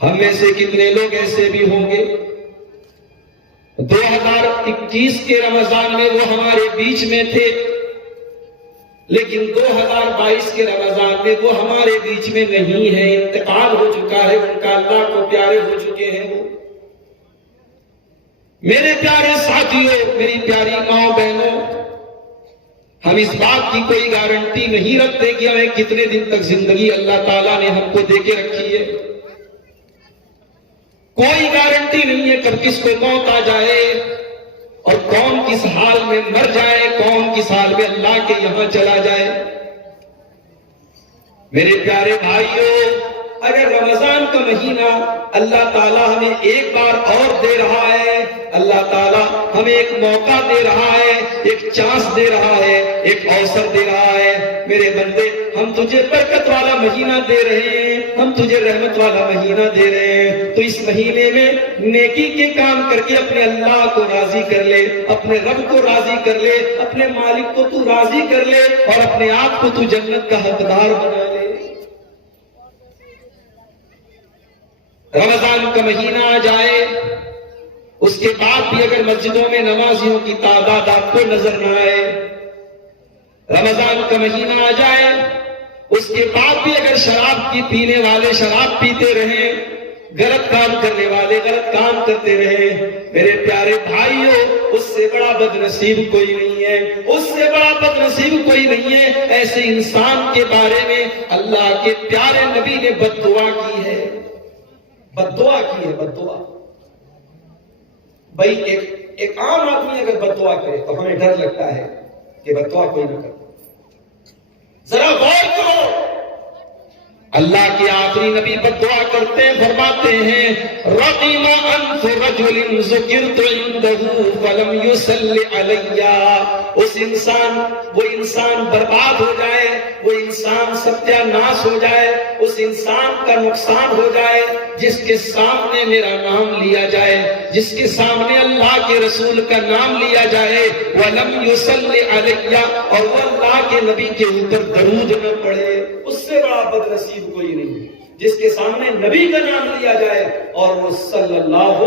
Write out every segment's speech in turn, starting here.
ہم میں سے کتنے لوگ ایسے بھی ہوں گے 2021 کے رمضان میں وہ ہمارے بیچ میں تھے، لیکن 2022 کے رمضان میں وہ ہمارے بیچ میں نہیں ہے، انتقال ہو چکا ہے ان کا، اللہ کو پیارے ہو چکے ہیں وہ۔ میرے پیارے ساتھیوں، میری پیاری ماں بہنوں، ہم اس بات کی کوئی گارنٹی نہیں رکھتے کہ ہمیں کتنے دن تک زندگی اللہ تعالیٰ نے ہم کو دے کے رکھی ہے، کوئی گارنٹی نہیں ہے کب کس کو موت آ جائے اور کون کس حال میں مر جائے، کون کس حال میں اللہ کے یہاں چلا جائے۔ میرے پیارے بھائیوں، اگر رمضان کا مہینہ اللہ تعالیٰ ہمیں ایک بار اور دے رہا ہے، اللہ تعالیٰ ہمیں ایک موقع دے رہا ہے، ایک چانس دے رہا ہے، ایک اوسر دے رہا ہے، میرے بندے ہم تجھے برکت والا مہینہ دے رہے ہیں، ہم تجھے رحمت والا مہینہ دے رہے ہیں، تو اس مہینے میں نیکی کے کام کر کے اپنے اللہ کو راضی کر لے، اپنے رب کو راضی کر لے، اپنے مالک کو تو راضی کر لے اور اپنے آپ کو تو جنت کا حقدار بنا لے۔ رمضان کا مہینہ آ جائے، اس کے بعد بھی اگر مسجدوں میں نمازیوں کی تعداد آپ کو نظر نہ آئے، رمضان کا مہینہ آ جائے، اس کے بعد بھی اگر شراب کی پینے والے شراب پیتے رہیں، غلط کام کرنے والے غلط کام کرتے رہیں، میرے پیارے بھائیوں، اس سے بڑا بد نصیب کوئی نہیں ہے، اس سے بڑا بد نصیب کوئی نہیں ہے۔ ایسے انسان کے بارے میں اللہ کے پیارے نبی نے بد دعا کی ہے، بد دعا کی ہے، بد دعا۔ بھائی ایک عام آدمی اگر بد دعا کرے تو ہمیں ڈر لگتا ہے کہ بد دعا کوئی نہ کرے، ذرا غور کرو، اللہ کے آخری نبی بد دعا کرتے ہیں، فرماتے ہیں رغم انف رجل ذکرت عنده فلم يصل علی، وہ انسان برباد ہو جائے، وہ انسان ستیہ ناش ہو جائے، اس انسان کا نقصان ہو جائے جس کے سامنے میرا نام لیا جائے، جس کے سامنے اللہ کے رسول کا نام لیا جائے، ولم يصل علی، اور وہ اللہ کے نبی کے اوپر درود نہ پڑھے، اس سے بڑا بد نصیب کوئی نہیں۔ جس کے سامنے نبی کا نام لیا جائے اور وہ صلی اللہ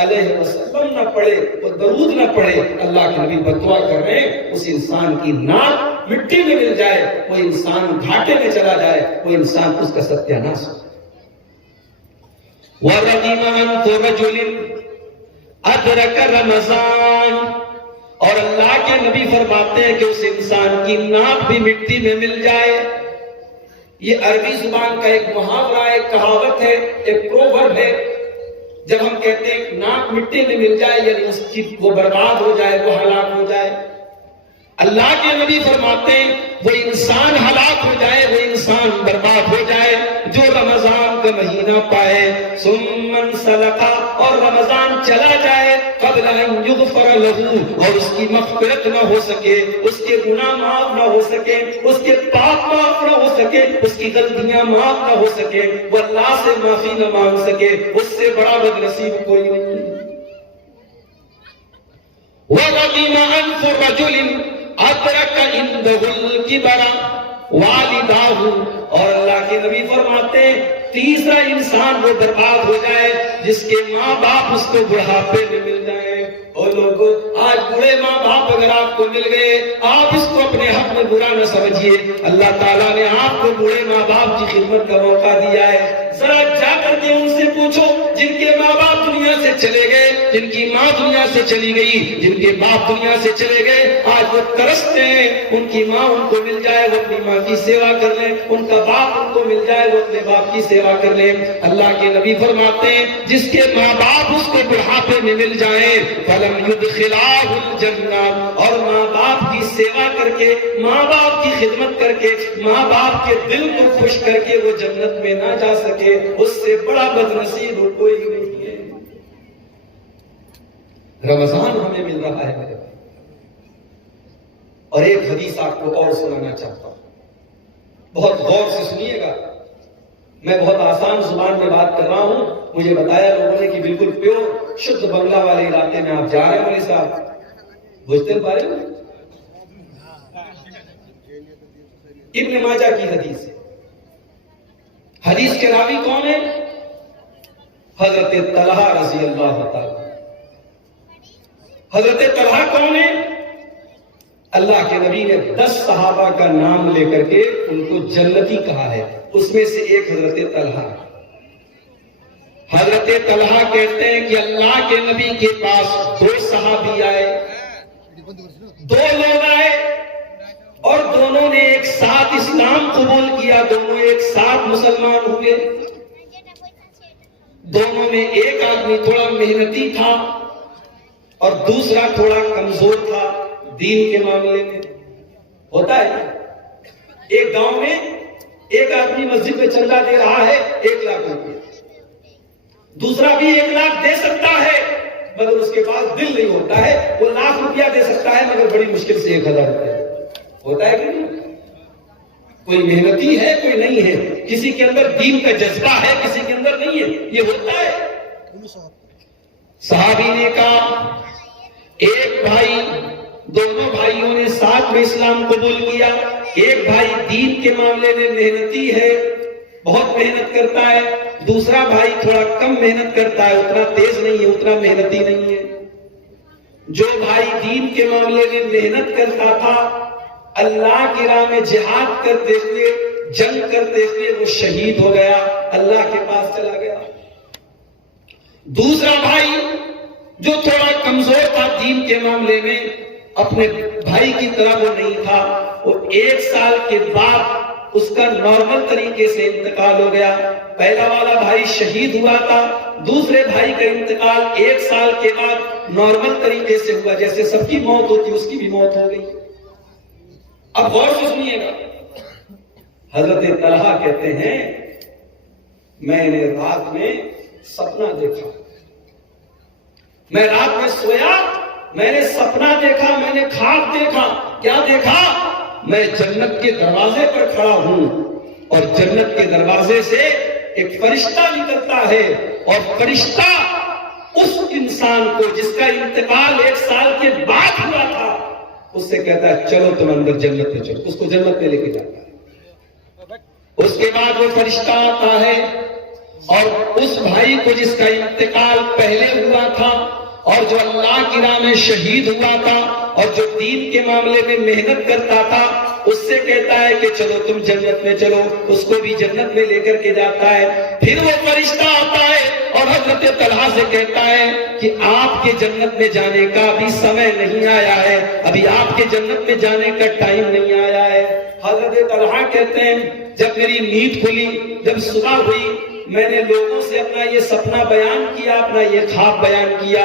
علیہ وسلم نہ پڑھے، وہ درود نہ پڑھے، اللہ کے نبی بد دعا کر رہے ہیں، اس انسان کی ناک مٹی میں مل جائے، وہ انسان گھاٹے میں چلا جائے، وہ انسان اس کا ستیہ ناش ہو۔ وَرَغِمَ أَنْفُ رَجُلٍ أَدْرَكَ رَمَضَانَ، اور اللہ کے نبی فرماتے ہیں کہ اس انسان کی ناک بھی مٹی میں مل جائے۔ یہ عربی زبان کا ایک محاورہ، ایک کہاوت ہے، ایک پروورب ہے۔ جب ہم کہتے ہیں ناک مٹی میں مل جائے یعنی اس کی وہ برباد ہو جائے، وہ ہلاک ہو جائے۔ اللہ کے نبی فرماتے ہیں وہ انسان ہلاک ہو جائے، وہ انسان برباد ہو جائے جو رمضان کا مہینہ پائے، ثم انسلخ، اور رمضان چلا جائے قبل ان یغفر لہ، اور اس کی مغفرت نہ ہو سکے، اس کے گناہ معاف نہ ہو سکے، اس کے پاپ معاف نہ ہو سکے، اس کی غلطیاں معاف نہ ہو سکے، وہ اللہ سے معافی نہ مانگ سکے، اس سے بڑا بد نصیب کوئی نہیں۔ وَرَغِمَ أَنْفُ رَجُلٍ أَدْرَكَ عِنْدَهُ الْكِبَرَ وَالِدَاهُ، اور اللہ کے نبی فرماتے ہیں تیسرا انسان وہ برباد ہو جائے جس کے ماں باپ اس کو بڑھاپے میں مل جائیں۔ اور لوگوں، آج بڑے ماں باپ اگر آپ کو مل گئے، آپ اس کو اپنے حق میں برا نہ سمجھیے، اللہ تعالیٰ نے آپ کو بڑے ماں باپ کی خدمت کا موقع دیا ہے۔ ذرا جا کر کے ان سے پوچھو جن کے ماں باپ دنیا سے چلے گئے، جن کی ماں دنیا سے چلی گئی، جن کے باپ دنیا سے چلے گئے، آج وہ ترستے ہیں ان کی ماں ان کو مل جائے، وہ اپنی ماں کی سیوا کر لیں، ان کا باپ ان کو مل جائے، وہ اپنے باپ کی سیوا کر لیں۔ اللہ کے نبی فرماتے ہیں جس کے ماں باپ اس کو بڑھاپے میں مل جائیں، فلم یدخلاه الجنہ، اور ماں باپ کی سیوا کر کے، ماں باپ کی خدمت کر کے، ماں باپ کے دل کو خوش کر کے وہ جنت میں نہ جا سکے، اس سے بڑا بد نصیب کوئی نہیں ہے۔ رمضان ہمیں مل رہا ہے میرے بھائی، اور ایک حدیث آپ کو اور سنانا چاہتا ہوں، بہت غور سے سنیے گا، میں بہت آسان زبان میں بات کر رہا ہوں، مجھے بتایا لوگوں نے کہ بالکل پیور شدھ بنگلہ والے علاقے میں آپ جا رہے ہیں، مولوی صاحب بوجھتے ہیں بارے میں؟ ابن ماجہ کی حدیث ہے، حدیث کے راوی کون ہے؟ حضرت طلحہ رضی اللہ تعالی۔ حضرت طلحہ کون ہے؟ اللہ کے نبی نے 10 صحابہ کا نام لے کر کے ان کو جنتی کہا ہے، اس میں سے ایک حضرت طلحہ۔ حضرت طلحہ کہتے ہیں کہ اللہ کے نبی کے پاس 2 صحابی آئے، 2 لوگ آئے اور دونوں نے ایک ساتھ اسلام قبول کیا، دونوں ایک ساتھ مسلمان ہوئے۔ دونوں میں ایک آدمی تھوڑا محنتی تھا اور دوسرا تھوڑا کمزور تھا دین کے معاملے میں۔ ہوتا ہے ایک گاؤں میں ایک آدمی مسجد میں چندہ دے رہا ہے 1 لاکھ روپے، دوسرا بھی 1 لاکھ دے سکتا ہے مگر اس کے پاس دل نہیں ہوتا ہے، وہ 1 لاکھ روپیہ دے سکتا ہے مگر بڑی مشکل سے 1000 روپیہ۔ ہوتا ہے کہ نہیں؟ کوئی محنتی ہے کوئی نہیں ہے، کسی کے اندر دین کا جذبہ ہے کسی کے اندر نہیں ہے، یہ ہوتا ہے۔ صحابی نے کہا ایک بھائی، دونوں بھائیوں نے ساتھ میں اسلام قبول کیا، ایک بھائی دین کے معاملے میں محنتی ہے، بہت محنت کرتا ہے، دوسرا بھائی تھوڑا کم محنت کرتا ہے، اتنا تیز نہیں ہے، اتنا محنتی نہیں ہے۔ جو بھائی دین کے معاملے میں محنت کرتا تھا، اللہ کی راہ میں جہاد کرتے ہوئے، جنگ کرتے ہوئے وہ شہید ہو گیا، اللہ کے پاس چلا گیا۔ دوسرا بھائی جو تھوڑا کمزور تھا دین کے معاملے میں، اپنے بھائی کی طرح وہ نہیں تھا، وہ 1 سال کے بعد اس کا نارمل طریقے سے انتقال ہو گیا۔ پہلا والا بھائی شہید ہوا تھا، دوسرے بھائی کا انتقال 1 سال کے بعد نارمل طریقے سے ہوا، جیسے سب کی موت ہوتی اس کی بھی موت ہو گئی۔ اب غور سے سنیے گا، حضرت طلحہ کہتے ہیں میں نے رات میں سپنا دیکھا، میں رات میں سویا، میں نے سپنا دیکھا، میں نے خواب دیکھا۔ کیا دیکھا؟ میں جنت کے دروازے پر کھڑا ہوں اور جنت کے دروازے سے ایک فرشتہ نکلتا ہے اور فرشتہ اس انسان کو جس کا انتقال 1 سال کے بعد ہوا تھا اس سے کہتا ہے چلو تم اندر جنت میں چلو، اس کو جنت میں لے کے جاتا ہے۔ اس کے بعد وہ فرشتہ آتا ہے اور اس بھائی کو جس کا انتقال پہلے ہوا تھا اور جو اللہ کی راہ میں شہید ہوا تھا اور جو دین کے معاملے میں محنت کرتا تھا، اس سے کہتا ہے کہ چلو تم جنت میں چلو، اس کو بھی جنت میں لے کر کے جاتا ہے۔ پھر وہ فرشتہ آتا ہے اور حضرت طلحہ سے کہتا ہے کہ آپ کے جنت میں جانے کا ابھی سمے نہیں آیا ہے، ابھی آپ کے جنت میں جانے کا ٹائم نہیں آیا ہے۔ حضرت طلحہ کہتے ہیں جب میری نیند کھلی، جب صبح ہوئی، میں نے لوگوں سے اپنا یہ سپنا بیان کیا، اپنا یہ خواب بیان کیا،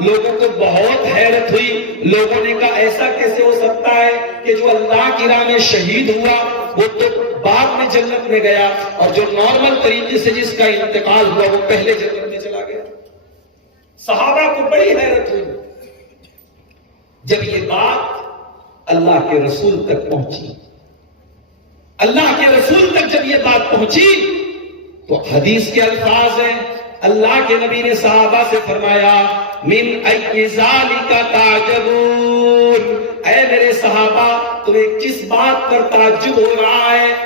لوگوں کو بہت حیرت ہوئی۔ لوگوں نے کہا ایسا کیسے ہو سکتا ہے کہ جو اللہ کی راہ میں شہید ہوا وہ تو بعد میں جنت میں گیا اور جو نارمل طریقے سے جس کا انتقال ہوا وہ پہلے جنت میں چلا گیا۔ صحابہ کو بڑی حیرت ہوئی۔ جب یہ بات اللہ کے رسول تک پہنچی، اللہ کے رسول تک جب یہ بات پہنچی تو حدیث کے الفاظ ہیں، اللہ کے نبی نے صحابہ سے فرمایا من ای ذالک تعجبون، اے میرے صحابہ تمہیں کس بات پر تعجب ہو رہا ہے،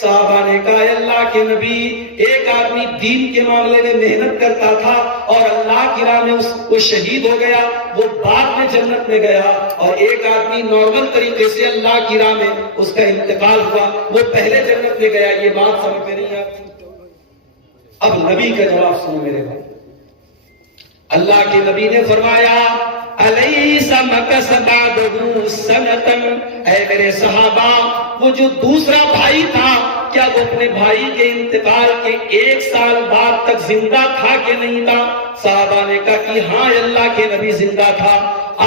صحابہ نے کہا اے اللہ کے نبی، ایک آدمی دین کے معاملے میں محنت کرتا تھا اور اللہ کی راہ میں وہ شہید ہو گیا، وہ بعد میں جنت میں گیا، اور ایک آدمی نارمل طریقے سے اللہ کی راہ میں اس کا انتقال ہوا، وہ پہلے جنت میں گیا۔ یہ بات سمجھ میں نہیں آتی۔ اب نبی کا جواب سنو میرے بھائی، اللہ کے نبی نے فرمایا الیس مکث بعدہ سنۃ، اے میرے صحابہ وہ جو دوسرا بھائی تھا کیا وہ اپنے بھائی کے انتقال کے 1 سال بعد تک زندہ تھا کہ نہیں تھا؟ صحابہ نے کہا کہ ہاں اللہ کے نبی زندہ تھا۔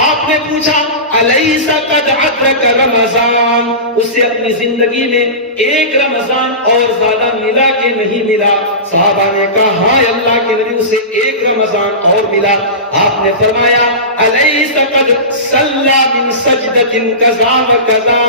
آپ نے پوچھا الیس قد ادرک رمضان، اسے اپنی زندگی میں 1 رمضان اور زیادہ ملا کہ نہیں ملا؟ صحابہ نے کہا ہاں اللہ کے نبی اسے 1 رمضان اور ملا۔ آپ نے فرمایا الیس قد صلی من سجدۃ کذا وکذا،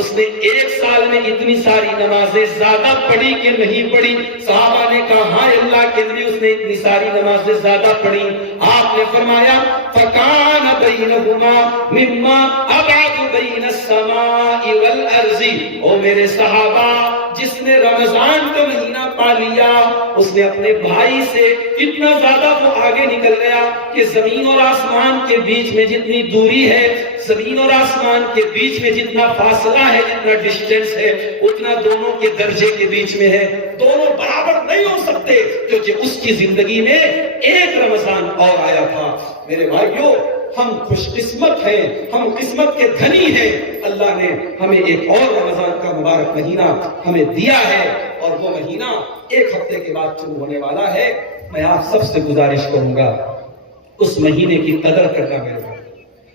اس نے 1 سال میں اتنی ساری نمازیں زیادہ پڑھی کہ نہیں پڑھی؟ صحابہ نے کہا ہاں اللہ کے نبی اس نے اتنی ساری نمازیں زیادہ پڑھی۔ آپ نے فرمایا فکان بینہما مما ابعد بین السماء والارض، او میرے صحابہ جس نے رمضان کا مہینہ پا لیا، اس نے اپنے بھائی سے اتنا زیادہ وہ آگے نکل گیا کہ زمین اور آسمان کے بیچ میں جتنی دوری ہے، زمین اور آسمان کے بیچ میں جتنا فاصلہ ہے، جتنا ڈسٹینس ہے، اتنا دونوں کے درجے کے بیچ میں ہے۔ دونوں برابر نہیں ہو سکتے، کیونکہ اس کی زندگی میں ایک رمضان اور آیا تھا۔ میرے بھائیوں، ہم خوش قسمت ہیں، ہم قسمت کے دھنی ہیں، اللہ نے ہمیں ایک اور رمضان کا مبارک مہینہ ہمیں دیا ہے، اور وہ مہینہ ایک ہفتے کے بعد شروع ہونے والا ہے۔ میں آپ سب سے گزارش کروں گا اس مہینے کی قدر کرنا۔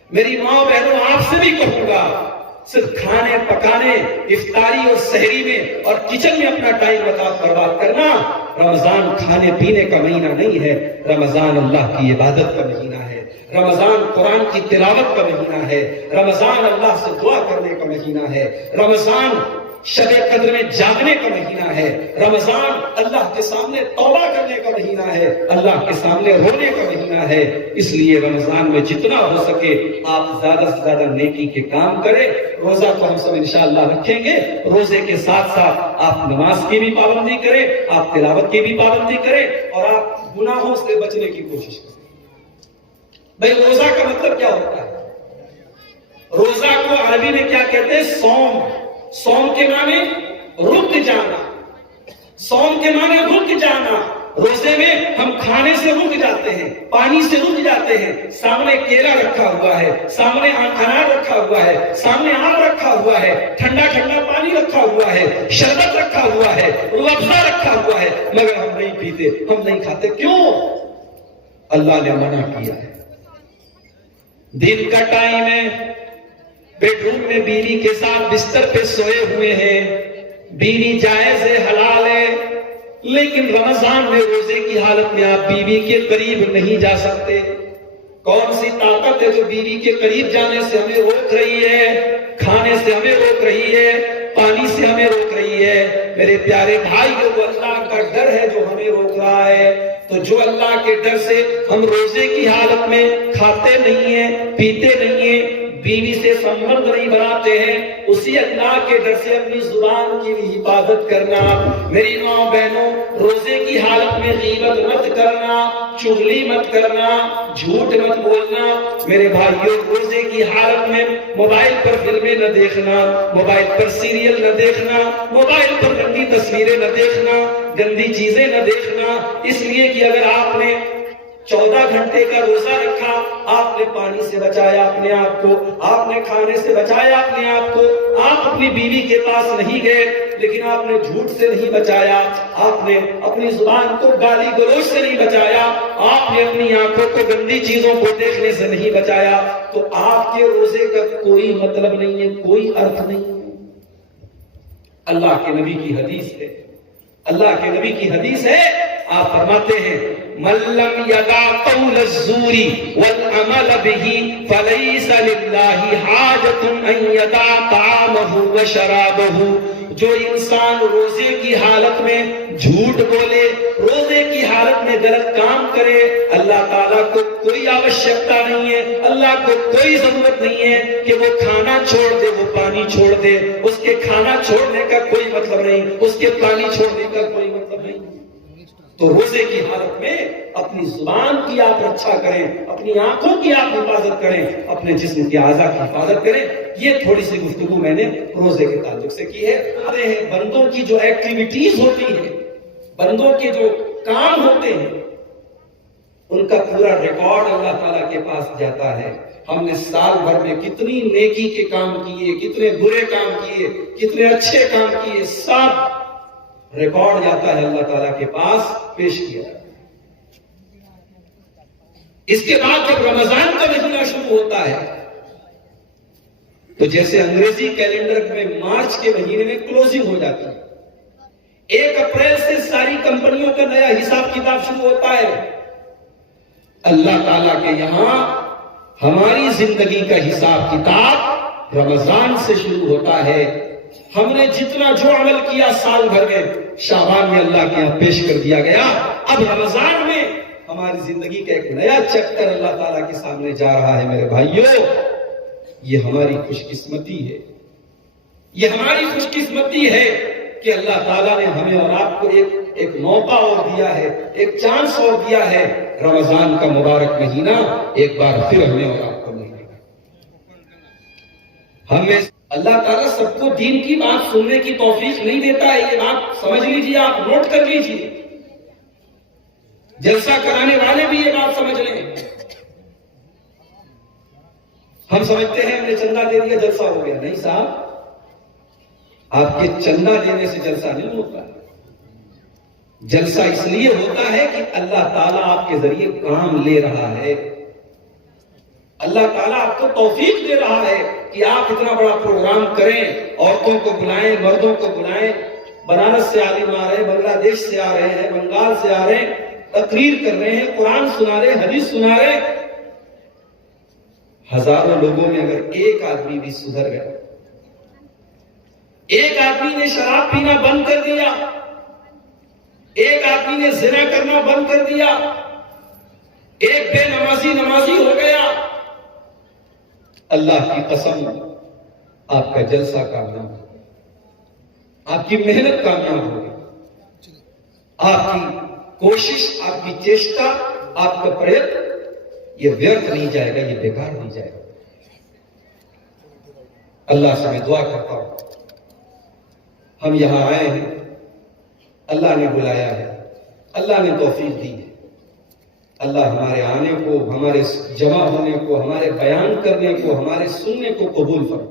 میری ماں بہنوں، آپ سے بھی کہوں گا، صرف کھانے پکانے، افطاری اور سحری میں اور کچن میں اپنا ٹائم برباد کرنا رمضان کھانے پینے کا مہینہ نہیں ہے۔ رمضان اللہ کی عبادت کا مہینہ ہے، رمضان قرآن کی تلاوت کا مہینہ ہے، رمضان اللہ سے دعا کرنے کا مہینہ ہے، رمضان شب قدر میں جاگنے کا مہینہ ہے، رمضان اللہ کے سامنے توبہ کرنے کا مہینہ ہے، اللہ کے سامنے رونے کا مہینہ ہے۔ اس لیے رمضان میں جتنا ہو سکے آپ زیادہ سے زیادہ نیکی کے کام کریں۔ روزہ تو ہم سب انشاءاللہ رکھیں گے، روزے کے ساتھ ساتھ آپ نماز کی بھی پابندی کریں، آپ تلاوت کی بھی پابندی کریں، اور آپ گناہوں سے بچنے کی کوشش کریں۔ بھئی روزہ کا مطلب کیا ہوتا ہے؟ روزہ کو عربی میں کیا کہتے ہیں؟ صوم۔ صوم کے معنی رک جانا، صوم کے معنی رک جانا۔ روزے میں ہم کھانے سے رک جاتے ہیں، پانی سے رک جاتے ہیں، سامنے کیلا رکھا ہوا ہے، سامنے انار رکھا ہوا ہے، سامنے آم رکھا ہوا ہے، ٹھنڈا ٹھنڈا پانی رکھا ہوا ہے، شربت رکھا ہوا ہے، روح افزا رکھا ہوا ہے، مگر ہم نہیں پیتے، ہم نہیں کھاتے۔ کیوں؟ اللہ نے منع کیا ہے۔ دن کا ٹائم ہے، بیڈ روم میں بیوی کے ساتھ بستر پہ سوئے ہوئے ہیں، بیوی جائز ہے، حلال ہے، لیکن رمضان میں روزے کی حالت میں آپ بیوی کے قریب نہیں جا سکتے۔ کون سی طاقت ہے جو بیوی کے قریب جانے سے ہمیں روک رہی ہے، کھانے سے ہمیں روک رہی ہے، پانی سے ہمیں روک رہی ہے؟ میرے پیارے بھائیو، وہ اللہ کا ڈر ہے جو ہمیں روک رہا ہے۔ تو جو اللہ کے ڈر سے ہم روزے کی حالت میں کھاتے نہیں ہیں، پیتے نہیں ہیں، بیوی سے سمبند نہیں بناتے ہیں، اسی اللہ کے ڈر سے اپنی زبان کی بھی حفاظت کرنا۔ میری ماں بہنوں، روزے کی حالت میں غیبت مت کرنا، چغلی مت کرنا، جھوٹ مت بولنا۔ میرے بھائیوں، روزے کی حالت میں موبائل پر فلمیں نہ دیکھنا، موبائل پر سیریل نہ دیکھنا، موبائل پر گندی تصویریں نہ دیکھنا، گندی چیزیں نہ دیکھنا۔ اس لیے کہ اگر آپ نے 14 گھنٹے کا روزہ رکھا، آپ نے پانی سے بچایا اپنے آپ کو، آپ نے کھانے سے بچایا اپنے آپ کو، آپ اپنی بیوی کے پاس نہیں گئے، لیکن آپ نے جھوٹ سے نہیں بچایا، آپ نے اپنی زبان کو گالی گلوچ سے نہیں بچایا، آپ نے اپنی آنکھوں کو گندی چیزوں کو دیکھنے سے نہیں بچایا، تو آپ کے روزے کا کوئی مطلب نہیں ہے، کوئی ارتھ نہیں۔ اللہ کے نبی کی حدیث ہے، اللہ کے نبی کی حدیث ہے، آپ فرماتے ہیں من لم یدع قول الزور والعمل به فلیس للہ حاجۃ ان یدع طعامہ وشرابہ۔ جو انسان روزے کی حالت میں جھوٹ بولے، روزے کی حالت میں غلط کام کرے، اللہ تعالیٰ کو کوئی آوشکتا نہیں ہے، اللہ کو کوئی ضرورت نہیں ہے کہ وہ کھانا چھوڑ دے، وہ پانی چھوڑ دے۔ اس کے کھانا چھوڑنے کا کوئی مطلب نہیں، اس کے پانی چھوڑنے کا کوئی مطلب نہیں۔ تو روزے کی حالت میں اپنی زبان کی آپ رکشا کریں، اپنی آنکھوں کی آپ حفاظت کریں، اپنے جسم کے اعضاء کی حفاظت کریں۔ یہ تھوڑی سی گفتگو میں نے روزے کے تعلق سے کی ہے۔ بندوں کی جو ایکٹیویٹیز ہوتی ہیں، بندوں کے جو کام ہوتے ہیں، ان کا پورا ریکارڈ اللہ تعالیٰ کے پاس جاتا ہے۔ ہم نے سال بھر میں کتنی نیکی کے کام کیے، کتنے برے کام کیے، کتنے اچھے کام کیے، سب ریکارڈ جاتا ہے اللہ تعالیٰ کے پاس، پیش کیا۔ اس کے بعد جب رمضان کا مہینہ شروع ہوتا ہے تو جیسے انگریزی کیلنڈر میں مارچ کے مہینے میں کلوزنگ ہو جاتی ہے، 1 اپریل سے ساری کمپنیوں کا نیا حساب کتاب شروع ہوتا ہے۔ اللہ تعالیٰ کے یہاں ہماری زندگی کا حساب کتاب رمضان سے شروع ہوتا ہے۔ ہم نے جتنا جو عمل کیا سال بھر میں، شعبان میں اللہ کے یہاں پیش کر دیا گیا۔ اب رمضان میں ہماری زندگی کا ایک نیا چیپٹر اللہ تعالیٰ کے سامنے جا رہا ہے۔ میرے بھائیوں، یہ ہماری خوش قسمتی ہے، یہ ہماری خوش قسمتی ہے کہ اللہ تعالیٰ نے ہمیں اور آپ کو ایک موقع اور دیا ہے، ایک چانس اور دیا ہے، رمضان کا مبارک مہینہ ایک بار پھر ہمیں اور آپ کو ملے گا۔ ہمیں اللہ تعالیٰ سب کو دین کی بات سننے کی توفیق نہیں دیتا ہے، یہ بات سمجھ لیجیے، آپ نوٹ کر لیجیے، جلسہ کرانے والے بھی یہ بات سمجھ لیں۔ ہم سمجھتے ہیں ہم نے چندہ دے دیا جلسہ ہو گیا، نہیں صاحب، آپ کے چندہ دینے سے جلسہ نہیں ہوتا، جلسہ اس لیے ہوتا ہے کہ اللہ تعالیٰ آپ کے ذریعے کام لے رہا ہے، اللہ تعالیٰ آپ کو توفیق دے رہا ہے کہ آپ اتنا بڑا پروگرام کریں، عورتوں کو بلائیں، مردوں کو بلائیں، بنارس سے عالم آ رہے ہیں، بنگلہ دیش سے آ رہے ہیں، بنگال سے آ رہے ہیں، تقریر کر رہے ہیں، قرآن سنا رہے ہیں، حدیث سنا رہے ہیں۔ ہزاروں لوگوں میں اگر ایک آدمی بھی سدھر گیا، ایک آدمی نے شراب پینا بند کر دیا، ایک آدمی نے زنا کرنا بند کر دیا، ایک بے نمازی ہو گیا، اللہ کی قسم آپ کا جلسہ کامیاب ہوگا، آپ کی محنت کامیاب ہوگی، آپ کی کوشش، آپ کی چیشٹا، آپ کا پریت یہ ویرتھ نہیں جائے گا، یہ بیکار نہیں جائے گا۔ اللہ سے میں دعا کرتا ہوں، ہم یہاں آئے ہیں، اللہ نے بلایا ہے، اللہ نے توفیق دی ہے، اللہ ہمارے آنے کو، ہمارے جمع ہونے کو، ہمارے بیان کرنے کو، ہمارے سننے کو قبول فرمائے۔